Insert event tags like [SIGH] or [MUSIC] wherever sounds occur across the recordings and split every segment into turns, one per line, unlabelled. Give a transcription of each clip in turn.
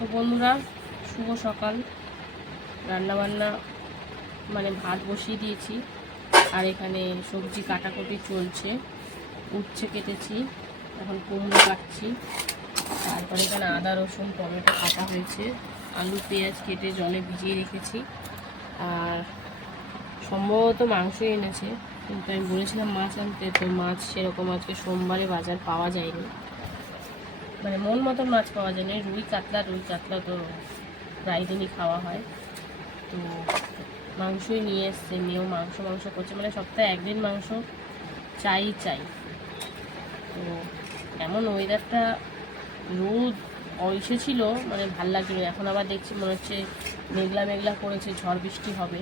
তো বন্ধুরা, শুভ সকাল। রান্নাবান্না মানে ভাত বসিয়ে দিয়েছি। আর এখানে সবজি কাটাকুটি চলছে। উচ্ছে কেটেছি, এখন কুমড়ো কাটছি। তারপরে এখানে আদা, রসুন, টমেটো কাটা হয়েছে। আলু, পেঁয়াজ কেটে জলে ভিজিয়ে রেখেছি। আর সম্ভবত মাংস এনেছে। কিন্তু আমি বলেছিলাম মাছ আনতে, তো মাছ সেরকম আজকে সোমবারে বাজার পাওয়া যায়নি। মানে মন মতন মাছ পাওয়া যায় না। রুই কাতলা রুই কাতলা তো প্রায় দিনই খাওয়া হয়। তো মাংসই নিয়ে এসছে মেয়েও মাংস মাংস করছে। মানে সপ্তাহে একদিন মাংস চাই চাই। তো এমন ওয়েদারটা রোদ ছিল মানে ভালো লাগছিল এখন আবার দেখছি মনে হচ্ছে মেঘলা মেঘলা করেছে, ঝড় বৃষ্টি হবে।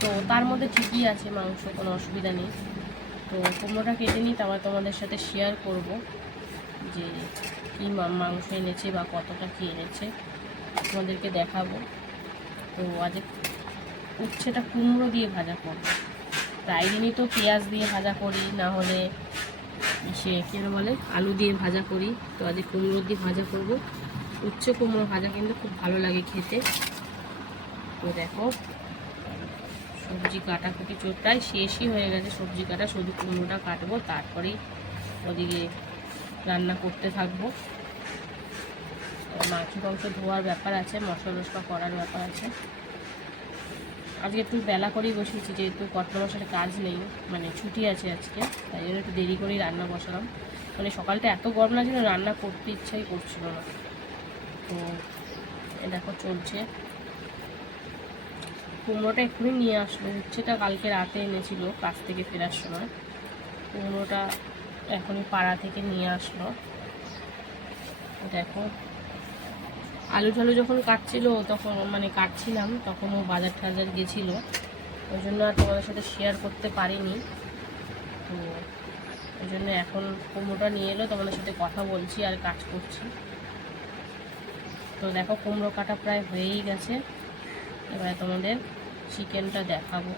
তো তার মধ্যে ঠিকই আছে মাংস, কোনো অসুবিধা নেই। তো কুমড়োটা কেটে নিই, তারপর তোমাদের সাথে শেয়ার করব। যে কী মাংস এনেছে বা কতটা কী এনেছে, তোমাদেরকে দেখাবো। তো আজ উচ্ছেটা কুমড়ো দিয়ে ভাজা করব। প্রায় দিনই তো পেঁয়াজ দিয়ে ভাজা করি না হলে সে কী যেন বলে, আলু দিয়ে ভাজা করি। তো আজ কুমড়ো দিয়ে ভাজা করব। উচ্ছে কুমড়ো ভাজা কিন্তু খুব ভালো লাগে খেতে। তো দেখো, সবজি কাটাকুটি চোর প্রায় শেষই হয়ে গেছে। সবজি কাটা, শুধু কুমড়োটা কাটবো, তারপরেই ওদিকে রান্না করতে থাকব। আর মাংস ধোয়ার ব্যাপার আছে, মশলা টশলা করার ব্যাপার আছে। আজকে একটু বেলা করেই বসিয়েছি যেহেতু কর্তা মশার কাজ নেই মানে ছুটি আছে আজকে, তাই জন্য একটু দেরি করেই রান্না বসালাম। মানে সকালটা এত গরম লাগছিল রান্না করতে ইচ্ছাই করছিল না। তো দেখো চলছে। কুমড়োটা এক্ষুনি নিয়ে আসলো উচ্ছেটা কালকে রাতে এনেছিল কাছ থেকে ফেরার সময়। কুমড়োটা এখনই পাড়া থেকে নিয়ে আসলো। দেখো, আলু টালু যখন কাটছিল, তখন মানে কাটছিলাম, তখন ও বাজার টাজার গেছিল। ওই জন্য আর তোমাদের সাথে শেয়ার করতে পারিনি। তো ওই জন্য এখন কুমড়োটা নিয়ে এলো, তোমাদের সাথে কথা বলছি আর কাজ করছি। তো দেখো, কুমড়ো কাটা প্রায় হয়েই গেছে। এবারে তোমাদের চিকেনটা দেখাবো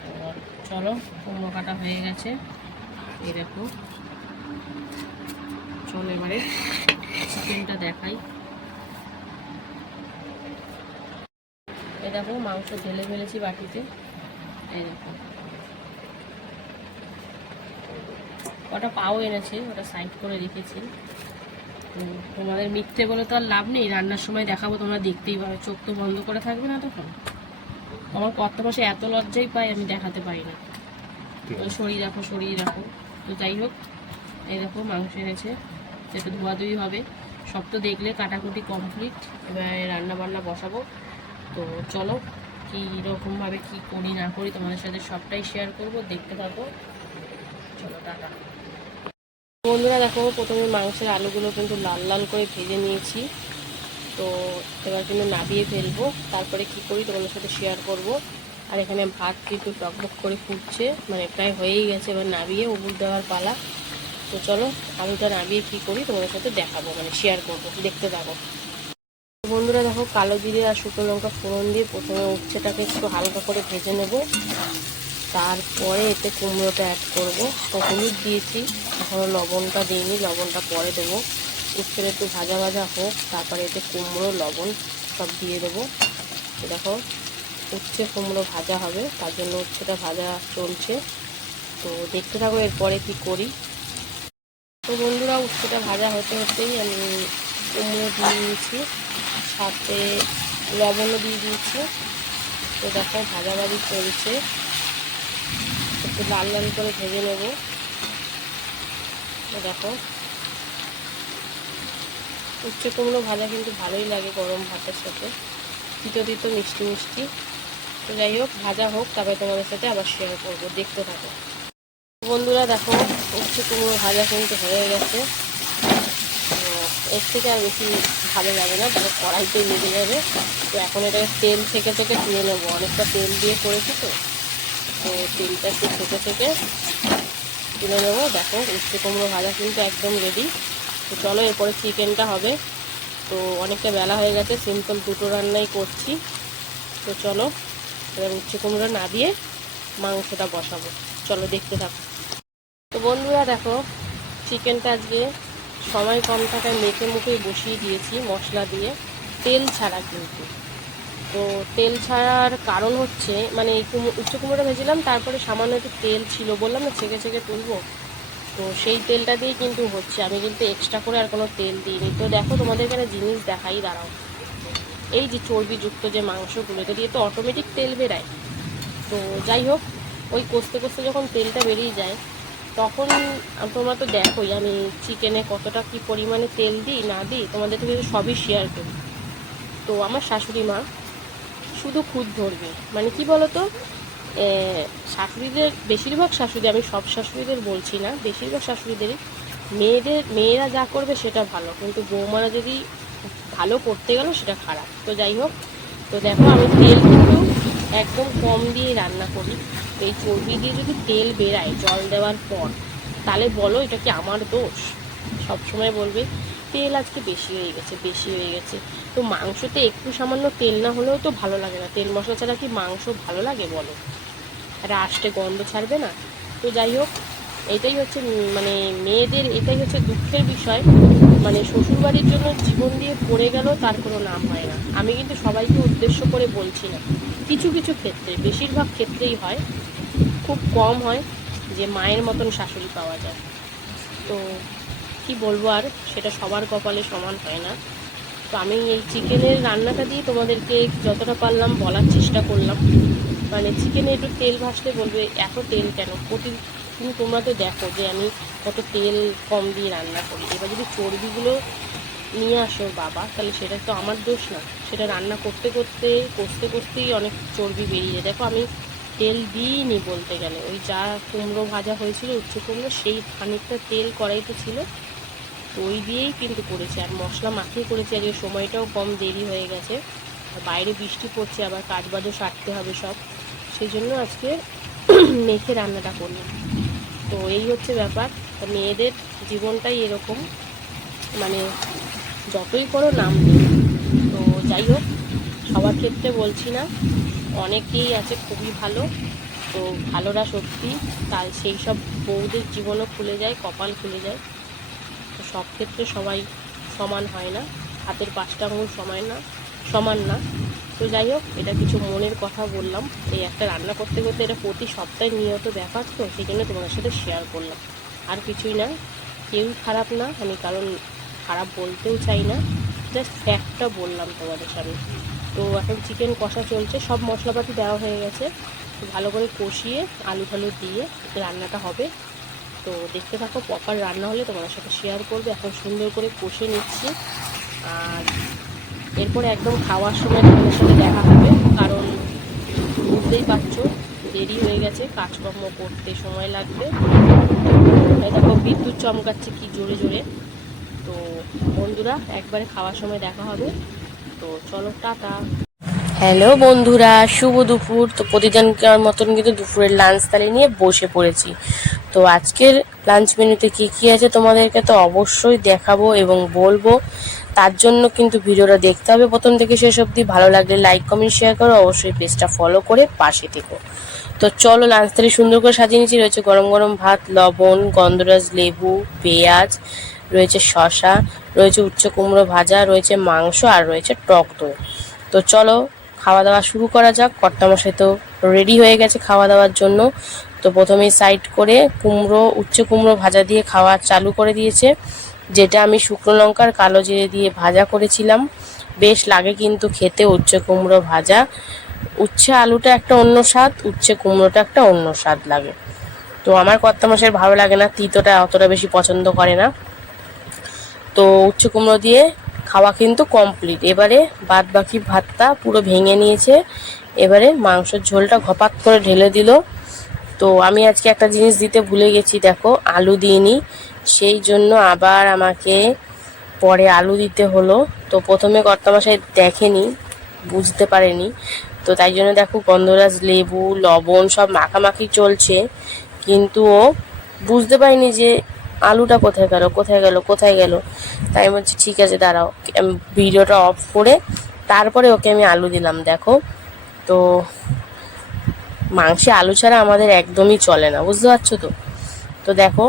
তো চলো, কুমড়ো কাটা হয়ে গেছে। এই দেখো। চলো এবারে চিকেনটা দেখাই। এই দেখো, মাংস ঢেলে ফেলেছি বাটিতে। এই দেখো। ওটা পাও এনেছে, ওটা সাইড করে রেখেছি। তোমাদের মিথ্যে বলে তো আর লাভ নেই। রান্নার সময় দেখাবো, তোমরা দেখতেই পাবে। চোখ তো বন্ধ করে থাকবে না তখন। আমার কত মাসে এত লজ্জাই পাই আমি দেখাতে পারি না। সরিয়ে রাখো সরিয়ে রাখো। তো যাই হোক এই দেখো মাংস এনেছে। একটু ধোয়াধুয়ি হবে। সব তো দেখলে কাটাকুটি কমপ্লিট এবার রান্না বান্না বসাবো। তো চলো কী রকমভাবে কী করি না করি তোমাদের সাথে সবটাই শেয়ার করব দেখতে থাকো। চলো টাটা। বন্ধুরা দেখো প্রথমে মাংসের আলুগুলো কিন্তু লাল লাল করে ভেজে নিয়েছি। তো এবার কিন্তু নাবিয়ে ফেলব। তারপরে কি করি তোমাদের সাথে শেয়ার করব। আর এখানে ভাত কিন্তু টকবক করে ফুটছে। মানে প্রায় হয়েই গেছে এবার নাবিয়ে উবুর দেওয়ার পালা। তো চলো আলুটা নাবিয়ে কী করি তোমাদের সাথে দেখাবো মানে শেয়ার করব, দেখতে থাকো। বন্ধুরা দেখো, কালো জিরে আর শুকনো লঙ্কা ফোড়ন দিয়ে প্রথমে উচ্ছেটাকে একটু হালকা করে ভেজে নেব। তারপরে এতে কুমড়োটা অ্যাড করব। তো হলুদ দিয়েছি এখনও লবণটা দিইনি, লবণটা পরে দেবো। উচ্ছেটা একটু ভাজা ভাজা হোক, তারপরে এতে কুমড়ো, লবণ সব দিয়ে দেবো। দেখো, উচ্ছে কুমড়ো ভাজা হবে, তার জন্য উচ্ছেটা ভাজা চলছে। তো দেখতে থাকো এরপরে কি করি। তো বন্ধুরা, উচ্ছেটা ভাজা হতে হতেই আমি কুমড়ো দিয়ে দিয়েছি, সাথে লবণও দিয়ে দিয়েছি। তো দেখো, ভাজাভাজি চলছে। একটু লাল লাল করে ভেজে নেব। দেখো উচ্ছে কুমড়ো ভাজা কিন্তু ভালোই লাগে গরম ভাতের সাথে। তিতো তিতো মিষ্টি মিষ্টি। তো যাই হোক, ভাজা হোক তারপরে তোমাদের সাথে আবার শেয়ার করব, দেখতে থাকো। বন্ধুরা, দেখো উচ্ছে কুমড়ো ভাজা কিন্তু হয়ে গেছে। এর থেকে আর বেশি ভালো লাগে না তাহলে কড়াইতে লেগে যাবে। তো এখন এটাকে তেল থেকে থেকে তুলে নেব। অনেকটা তেল দিয়ে করেছি তো। তো তেলটা একটু থেকে থেকে তুলে নেব। দেখো উচ্ছে কুমড়ো ভাজা কিন্তু একদম রেডি তো চলো এরপরে চিকেনটা হবে। তো অনেকটা বেলা হয়ে গেছে, সিম্পল দুটো রান্নাই করছি। তো চলো, এবার উচ্ছে কুমড়ো না দিয়ে মাংসটা বসাবো। চলো দেখতে থাকো। তো বন্ধুরা দেখো, চিকেনটা আজকে সময় কম থাকায় মেখে মুখে বসিয়ে দিয়েছি মশলা দিয়ে। তেল ছাড়া কিন্তু। তো তেল ছাড়ার কারণ হচ্ছে মানে উচ্চ কুমড়োটা ভেজেছিলাম তারপরে সামান্য একটু তেল ছিল বললাম না, ছেঁকে ছেঁকে তুলবো। তো সেই তেলটা দিয়ে কিন্তু হচ্ছে। আমি কিন্তু এক্সট্রা করে আর কোনো তেল দিইনি। তো দেখো, তোমাদের এখানে জিনিস দেখাই, দাঁড়াও। এই যে চর্বিযুক্ত যে মাংসগুলো, এটা দিয়ে তো অটোমেটিক তেল বেরায়। তো যাই হোক, ওই কষতে কষতে যখন তেলটা বেরিয়ে যায়, তখন তোমরা তো দেখোই, আমি চিকেনে কতটা কি পরিমাণে তেল দিই, না দিই, তোমাদের থেকে সবই শেয়ার করি। তো আমার শাশুড়ি মা শুধু খুদ ধরবে। মানে কি বলতো? শাশুড়িদের, বেশিরভাগ শাশুড়ি, আমি সব শাশুড়িদের বলছি না, বেশিরভাগ শাশুড়িদেরই মেয়েদের, মেয়েরা যা করবে সেটা ভালো, কিন্তু বৌমারা যদি ভালো করতে গেল সেটা খারাপ। তো যাই হোক, তো দেখো আমি তেল কিন্তু একদম কম দিয়ে রান্না করি। এই চর্বি দিয়ে যদি তেল বেরায় জল দেওয়ার পর, তাহলে বলো এটা কি আমার দোষ? সবসময় বলবে, তেল আজকে বেশি হয়ে গেছে, বেশি হয়ে গেছে। তো মাংসতে একটু সামান্য তেল না হলেও তো ভালো লাগে না। তেল মশলা ছাড়া কি মাংস ভালো লাগে বলো? একটা আষ্টে গন্ধ ছাড়বে না। তো যাই হোক, এটাই হচ্ছে মানে মেয়েদের, এটাই হচ্ছে দুঃখের বিষয়। মানে শ্বশুরবাড়ির জন্য জীবন দিয়ে পড়ে গেল, তার কোনো নাম হয় না। আমি কিন্তু সবাইকে উদ্দেশ্য করে বলছি না। কিছু কিছু ক্ষেত্রে, বেশিরভাগ ক্ষেত্রেই হয়। খুব কম হয় যে মায়ের মতন শাশুড়ি পাওয়া যায়। তো কি বলব আর, সেটা সবার কপালে সমান হয় না। তো আমি এই চিকেনের রান্নাটা দিয়ে তোমাদেরকে যতটা পারলাম বলার চেষ্টা করলাম। মানে চিকেনে একটু তেল ভাসলে বলবে, এত তেল কেন? প্রতিদিন তোমরা তো দেখো যে আমি কত তেল কম দিয়ে রান্না করি। এবার যদি চর্বিগুলো নিয়ে আসো বাবা, তাহলে সেটা তো আমার দোষ না। সেটা রান্না করতে করতে, কষতে কষতেই অনেক চর্বি বেরিয়ে যায়। দেখো, আমি তেল দিইনি বলতে গেলে। ওই যা কুমড়ো ভাজা হয়েছিল উচ্চ কুমড়ো, সেই খানিকটা তেল কড়াইতে ছিল। তো ওই দিয়েই কিন্তু করেছি। আর মশলা মাখিয়ে করেছি। আজকে সময়টাও কম দেরি হয়ে গেছে। বাইরে বৃষ্টি পড়ছে, আবার কাজ বাজও সারতে হবে সব। সেই জন্য আজকে [CLEARS THROAT] মেখে রান্নাটা করলাম তো এই হচ্ছে ব্যাপার। মেয়েদের জীবনটাই এরকম। মানে যতই করো নাম তো যাই হোক, সবার ক্ষেত্রে বলছি না, অনেকেই আছে খুবই ভালো। তো ভালোরা সত্যি, তাই সেই সব বউদের জীবনও খুলে যায়, কপাল খুলে যায়। তো সব ক্ষেত্রে সবাই সমান হয় না। হাতের পাঁচটা আঙুল সমান না সমান না। তো যাই হোক, এটা কিছু মনের কথা বললাম। এই একটা রান্না করতে করতে এটা প্রতি সপ্তাহে নিয়ত ব্যাপার তো, সেই জন্য তোমাদের সাথে শেয়ার করলাম। আর কিছুই না কেউই খারাপ না, আমি কারণ খারাপ বলতেও চাই না। জাস্ট ফ্যাক্টটা বললাম তোমাদের সামনে। তো এখন চিকেন কষা চলছে, সব মশলাপাতি দেওয়া হয়ে গেছে। ভালো করে কষিয়ে আলু ফালু দিয়ে রান্নাটা হবে। তো দেখতে থাকো প্রপার রান্না হলে তোমাদের সাথে শেয়ার করবে। এখন সুন্দর করে কষে নিচ্ছি। আর এরপরে একদম খাওয়ার সময় তোমাদের সাথে দেখা হবে, কারণ বুঝতেই পারছ, দেরি হয়ে গেছে, কাজকর্ম করতে সময় লাগবে। দেখো, বিদ্যুৎ চমকাচ্ছে কি জোরে জোরে। তো বন্ধুরা, একবারে খাওয়ার সময় দেখা হবে। তো চলো, টাটা। হ্যালো বন্ধুরা, শুভ দুপুর। তো প্রতিদিনকার মতন কিন্তু দুপুরের লাঞ্চ থালি নিয়ে বসে পড়েছি। তো আজকের লাঞ্চ মেনুতে কি কি আছে তোমাদেরকে তো অবশ্যই দেখাবো এবং বলব। তার জন্য কিন্তু ভিডিওটা দেখতে হবে প্রথম থেকে শেষ অবধি। ভালো লাগলে লাইক কমেন্ট শেয়ার করো। অবশ্যই পেজটা ফলো করে পাশে থেকো। তো চলো লাঞ্চ থালি সুন্দর করে সাজিয়ে নিয়েছি রয়েছে গরম গরম ভাত, লবণ, গন্ধরাজ, লেবু, পেঁয়াজ, রয়েছে শশা রয়েছে উচ্চ কুমড়ো ভাজা, রয়েছে মাংস, আর রয়েছে টক দই। তো চলো খাওয়া দাওয়া শুরু করা যাক। কর্তামশাই তো রেডি হয়ে গেছে খাওয়া দাওয়ার জন্য। তো প্রথমেই সাইড করে কুমড়ো, উচ্চ কুমড়ো ভাজা দিয়ে খাওয়া চালু করে দিয়েছে। যেটা আমি শুকনো লঙ্কার কালো জিরে দিয়ে ভাজা করেছিলাম। বেশ লাগে কিন্তু খেতে উচ্চ কুমড়ো ভাজা। উচ্ছে আলুটা একটা অন্য স্বাদ, উচ্ছে কুমড়োটা একটা অন্য স্বাদ লাগে। তো আমার কর্তামশাই ভালো লাগে না, তিতোটা অতটা বেশি পছন্দ করে না। তো উচ্চ কুমড়ো দিয়ে খাওয়া কিন্তু কমপ্লিট। এবারে বাদ বাকি ভাতটা পুরো ভেঙে নিয়েছে। এবারে মাংসের ঝোলটা ঘপাত করে ঢেলে দিল। তো আমি আজকে একটা জিনিস দিতে ভুলে গেছি, দেখো, আলু দিইনি। সেই জন্য আবার আমাকে পরে আলু দিতে হলো। তো প্রথমে কর্তামশাই দেখেনি, বুঝতে পারেনি। তো তাই জন্য দেখো, গন্ধরাজ লেবু, লবণ সব মাখামাখি চলছে। কিন্তু ও বুঝতে পারিনি যে আলুটা কোথায় গেল কোথায় গেল কোথায় গেল। তাই বলছি, ঠিক আছে, দাঁড়াও ভিডিওটা অফ করে তারপরে ওকে আমি আলু দিলাম, দেখো। তো মাংসে আলু ছাড়া আমাদের একদমই চলে না, বুঝতে পারছ তো? তো দেখো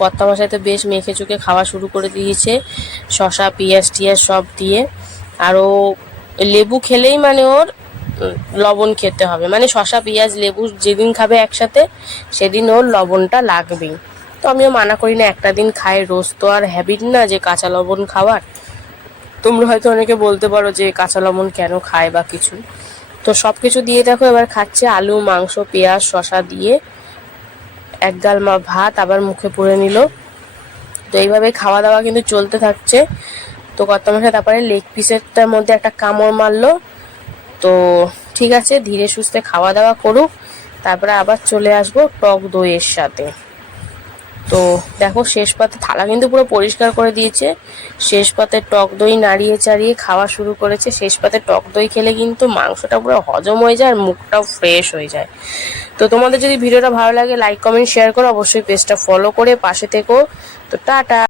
কর্তা মশাই তো বেশ মেখে চুকে খাওয়া শুরু করে দিয়েছে শশা পেঁয়াজ টিয়াজ সব দিয়ে আরও লেবু খেলেই মানে ওর লবণ খেতে হবে। মানে শশা পেঁয়াজ, লেবু যেদিন খাবে একসাথে, সেদিন ওর লবণটা লাগবেই। তো আমিও মানা করি না, একটা দিন খাই, রোজ তো আর হ্যাবিট না যে কাঁচা লবণ খাওয়ার। তোমরা হয়তো অনেকে বলতে পারো যে কাঁচা লবণ কেন খায় বা কিছু। তো সব কিছু দিয়ে দেখো, এবার খাচ্ছে আলু, মাংস, পেঁয়াজ শশা দিয়ে। এক গাল মা ভাত আবার মুখে পুরে নিল। তো এইভাবে খাওয়া দাওয়া কিন্তু চলতে থাকছে। তো কর্তামশাই তারপরে লেগ পিসেরটার মধ্যে একটা কামড় মারলো। তো ঠিক আছে, ধীরে সুস্থে খাওয়া দাওয়া করুক। তারপরে আবার চলে আসব টক দইয়ের সাথে। তো দেখো শেষ পাতে থালা কিন্তু পুরো পরিষ্কার করে দিয়েছে। শেষ পাতে টক দই নাড়িয়ে চাড়িয়ে খাওয়া শুরু করেছে। শেষ পাতে টক দই খেলে কিন্তু মাংসটা পুরো হজম হয়ে যায় আর মুখটাও ফ্রেশ হয়ে যায়। তো তোমাদের যদি ভিডিওটা ভালো লাগে লাইক কমেন্ট শেয়ার করো। অবশ্যই পেজটা ফলো করে পাশে থেকো। তো টাটা।